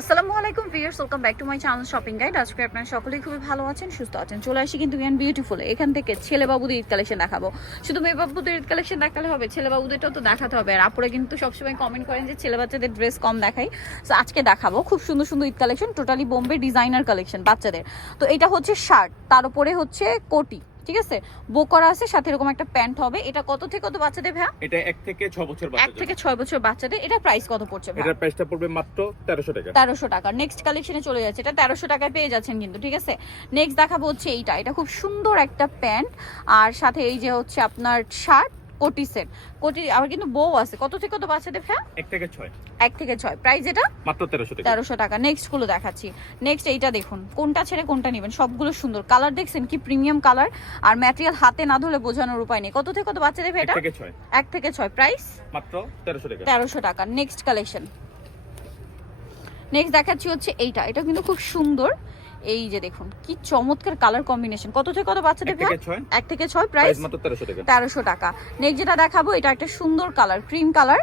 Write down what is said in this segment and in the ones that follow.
আসসালামু আলাইকুম viewers, welcome back to my channel shopping guide. আজকে আপনারা সকলেই খুবই ভালো আছেন, সুস্থ আছেন। চলে আসি কিন্তু ইয়ান বিউটিফুল। এখান থেকে ছেলে বাবুদের ঈদ কালেকশন দেখাবো। শুধু মেয়ে বাবুদের ঈদ কালেকশন দেখালে হবে, ছেলে বাবুদেরটাও তো দেখাতে হবে। আর আপুরা কিন্তু সবসময় কমেন্ট করেন যে ছেলে বাচ্চাদের ড্রেস কম দেখাই, সো আজকে দেখাবো খুব সুন্দর সুন্দর Eid collection, totally Bombay designer collection বাচ্চাদের। তো এটা হচ্ছে শার্ট, তার উপরে হচ্ছে কোটি, ঠিক আছে, বো করা আছে, সাথে এরকম একটা প্যান্ট হবে। এটা কত থেকে কত বাচ্চাদের ভাইয়া? এটা 1 থেকে 6 বছর বাচ্চাদের। 1 থেকে 6 বছর বাচ্চাদের। এটা প্রাইস কত পড়ছে ভাইয়া? এটার প্রাইসটা পড়বে মাত্র 1300 টাকা। 1300 টাকা। নেক্সট কালেকশনে চলে যাচ্ছে, এটা 1300 টাকায় পেয়ে যাচ্ছেন কিন্তু, ঠিক আছে। নেক্সট দেখাবো হচ্ছে এইটা, এটা খুব সুন্দর একটা প্যান্ট, আর সাথে এই যে হচ্ছে আপনার শার্ট, কোটি সেট, কোটি আবার কিন্তু বউ আছে। কত থেকে কত বাচ্চাদের ভাইয়া? 1 থেকে 6। 1 থেকে 6, প্রাইস এটা মাত্র 1300 টাকা। 1300 টাকা। নেক্সট গুলো দেখাচ্ছি। নেক্সট এইটা দেখুন, কোনটা ছেড়ে কোনটা নেবেন, সবগুলো সুন্দর। কালার দেখছেন কি প্রিমিয়াম কালার, আর ম্যাটেরিয়াল হাতে না ধরে বোঝানোর উপায় নেই। কত থেকে কত বাচ্চাদের ভাই এটা? 1 থেকে 6। 1 থেকে 6, প্রাইস মাত্র 1300 টাকা। 1300 টাকা। নেক্সট কালেকশন, নেক্সট দেখাচ্ছি হচ্ছে এইটা, এটা কিন্তু খুব সুন্দর। এই যে দেখুন কি চমৎকার কালার কম্বিনেশন। কত থেকে কত বাচ্চাদের 1 থেকে 6। 1 থেকে 6, প্রাইস মাত্র 1300 টাকা। 1300 টাকা। নেক্সট যেটা দেখাবো, এটা একটা সুন্দর কালার, ক্রিম কালার,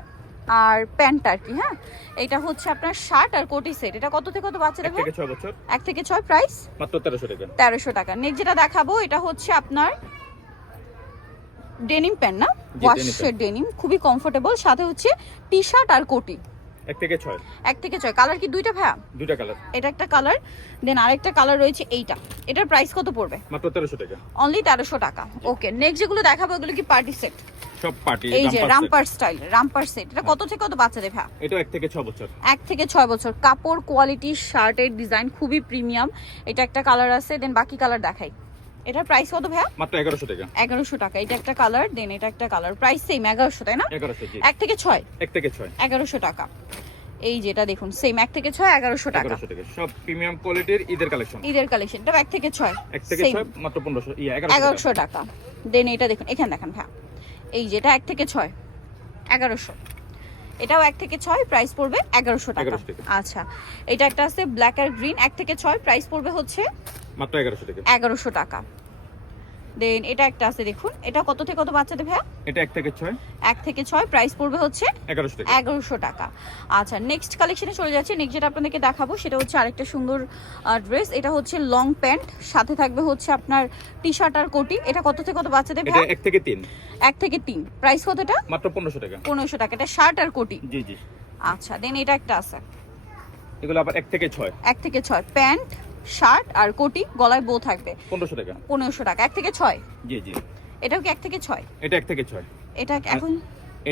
আর প্যান্ট আর কি। হ্যাঁ, এটা হচ্ছে আপনার শার্ট আর কোটি সেট। এটা কত থেকে কত বাচ্চাদের 1 থেকে 6 বছর। 1 থেকে 6, প্রাইস মাত্র 1300 টাকা। 1300 টাকা। নেক্সট যেটা দেখাবো, এটা হচ্ছে আপনার ডেনিম প্যান্ট, না জি, ওয়াশের ডেনিম, খুবই কমফোর্টেবল, সাথে হচ্ছে টি শার্ট আর কোটি। 1 থেকে 6। 1 থেকে 6, কালার কি দুইটা ভাইয়া? দুইটা কালার। এটা একটা কালার, দেন আরেকটা কালার রয়েছে এইটা। এটার প্রাইস কত পড়বে? মাত্র 1300 টাকা। অনলি 1300 টাকা। ওকে, নেক্সট যেগুলো দেখাবো এগুলো কি পার্টি সেট? সব পার্টি। এই যে রামপার স্টাইল, রামপার সেট। এটা কত থেকে কত বাচ্চাদের ভাই? এটা 1 থেকে 6 বছর। 1 থেকে 6 বছর। কাপড় কোয়ালিটি, শার্টের ডিজাইন খুবই প্রিমিয়াম। এটা একটা কালার আছে, দেন বাকি কালার দেখাই। এটার প্রাইস কত ভাইয়া? মাত্র 1100 টাকা। 1100 টাকা। এটা একটা কালার, দেন এটা একটা কালার, প্রাইস সেম 1100, তাই না? 1100 জি। 1 থেকে 6, 1 থেকে 6। 1100 টাকা। এই যেটা দেখুন সেম 1 থেকে 6, 1100 টাকা। 1100 টাকা। সব প্রিমিয়াম কোয়ালিটির ঈদের কালেকশন। ঈদের কালেকশন। এটা 1 থেকে 6, 1 থেকে 6 মাত্র 1500 1100 টাকা। দেন এটা দেখুন, এখানে দেখেন ভাইয়া, এই যেটা 1 থেকে 6, 1100। এটাও 1 থেকে 6, প্রাইস পড়বে 1100 টাকা। 1100 টাকা। আচ্ছা, এটা একটা আছে ব্ল্যাক আর গ্রিন, 1 থেকে 6, প্রাইস পড়বে হচ্ছে মাত্র 1100 টাকা। 1100 টাকা। দেন এটা একটা আছে দেখুন, এটা কত থেকে কত বাচ্চাদের ভাইয়া? এটা 1 থেকে 6। 1 থেকে 6, প্রাইস পড়বে হচ্ছে 1100 টাকা। 1100 টাকা। আচ্ছা, নেক্সট কালেকশনে চলে যাচ্ছে। নেক্সট যেটা আপনাদেরকে দেখাবো সেটা হচ্ছে আরেকটা সুন্দর ড্রেস। এটা হচ্ছে লং প্যান্ট, সাথে থাকবে হচ্ছে আপনার টি শার্ট আর কোটি। এটা কত থেকে কত বাচ্চাদের এটা ভাইয়া? 1 থেকে 3। 1 থেকে 3, প্রাইস কত এটা? মাত্র 1500 টাকা। 1500 টাকা। এটা শার্ট আর কোটি। জি জি। আচ্ছা, দেন এটা একটা আছে, এগুলো আবার 1 থেকে 6। 1 থেকে 6, প্যান্ট, শার্ট আর কোটি, গলায় বো থাকবে। 1500 টাকা। 1500 টাকা। 1 থেকে 6, জি জি। এটাও কি 1 থেকে 6? এটা 1 থেকে 6। এটা এখন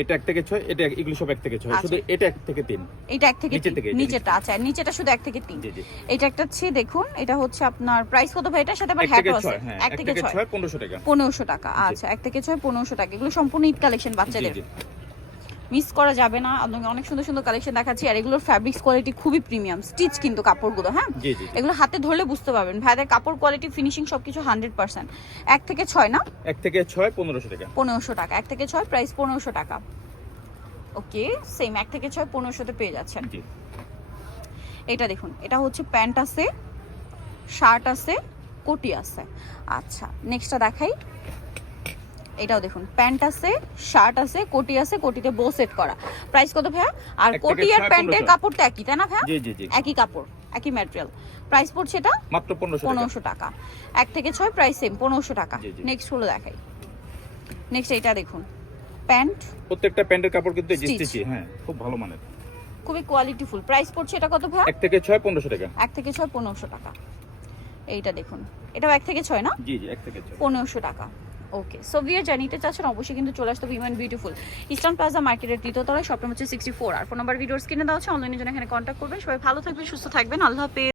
এটা 1 থেকে 6, এটা এগুলো সব 1 থেকে 6, আচ্ছা। শুধু এটা 1 থেকে 3। এটা 1 থেকে নিচের 3, থেকে, নিচেটা। আচ্ছা, নিচেটা শুধু 1 থেকে 3। জি জি। এটা একটা আছে দেখুন, এটা হচ্ছে আপনার প্রাইস কত ভাই? এটার সাথে আবার 1 হ্যাটও থেকে আছে। 6, হ্যাঁ 1 থেকে 6, 1500 টাকা। 1500 টাকা। আচ্ছা, 1 থেকে 6, 1500 টাকা। এগুলো সম্পূর্ণ ঈদ কালেকশন বাচ্চাদের, জি জি। মিস করা যাবে না। আপনাকে অনেক সুন্দর সুন্দর কালেকশন দেখাচ্ছি, আর এগুলোর ফ্যাব্রিক্স কোয়ালিটি খুবই প্রিমিয়াম, স্টিচ কিন্তু কাপড়গুলো। হ্যাঁ, জি জি। এগুলো হাতে ধরলে বুঝতে পারবেন ভাইদের কাপড় কোয়ালিটি, ফিনিশিং সবকিছু 100%। 1 থেকে 6 না? 1 থেকে 6 1500 টাকা। 1500 টাকা। 1 থেকে 6, প্রাইস 1500 টাকা। ওকে, সেম 1 থেকে 6, 1500-তে পেয়ে যাচ্ছেন। জি। এটা দেখুন, এটা হচ্ছে প্যান্ট আছে, শার্ট আছে, কোটি আছে। আচ্ছা, নেক্সটটা দেখাই। এটাও দেখুন, প্যান্ট আছে, শার্ট আছে, কোটি আছে, কোটিতে বো সেট করা। প্রাইস কত ভাইয়া? আর 1 থেকে কোটি আর 6, প্যান্টের 1500 কাপড় তো একই, তাই না ভাইয়া? জি জি জি। একই কাপড়, একই ম্যাটেরিয়াল। প্রাইস পড়ছে এটা মাত্র 1500 টাকা। 1500 টাকা। 1 থেকে 6, প্রাইস সেম 1500 টাকা। জি, জি। নেক্সট হলো দেখাই। নেক্সট এটা দেখুন, প্যান্ট, প্রত্যেকটা প্যান্টের কাপড় কিন্তু Stitch। স্টিচই, হ্যাঁ খুব ভালো মানের। খুবই কোয়ালিটিফুল। প্রাইস পড়ছে এটা কত ভাইয়া? 1 থেকে 6 1500 টাকা। 1 থেকে 6, 1500 টাকা। এইটা দেখুন, এটাও 1 থেকে 6 না? জি জি, 1 থেকে 6। 1500 টাকা। ওকে, সো ভিউয়ার জানিতে চাচ্ছেন অবশ্যই কিন্তু চলে আসতে উইমেন বিউটিফুল, ইস্টার্ন প্লাজা মার্কেটের 3য় তলায়, শপ নম্বর হচ্ছে 64। আর ফোন নাম্বার ভিডিওস কিনে দেওয়া হচ্ছে, অনলাইনের জন্য এখানে কন্ট্যাক্ট করবেন। সবাই ভালো থাকবেন, সুস্থ থাকবেন, আল্লাহ হাফেজ।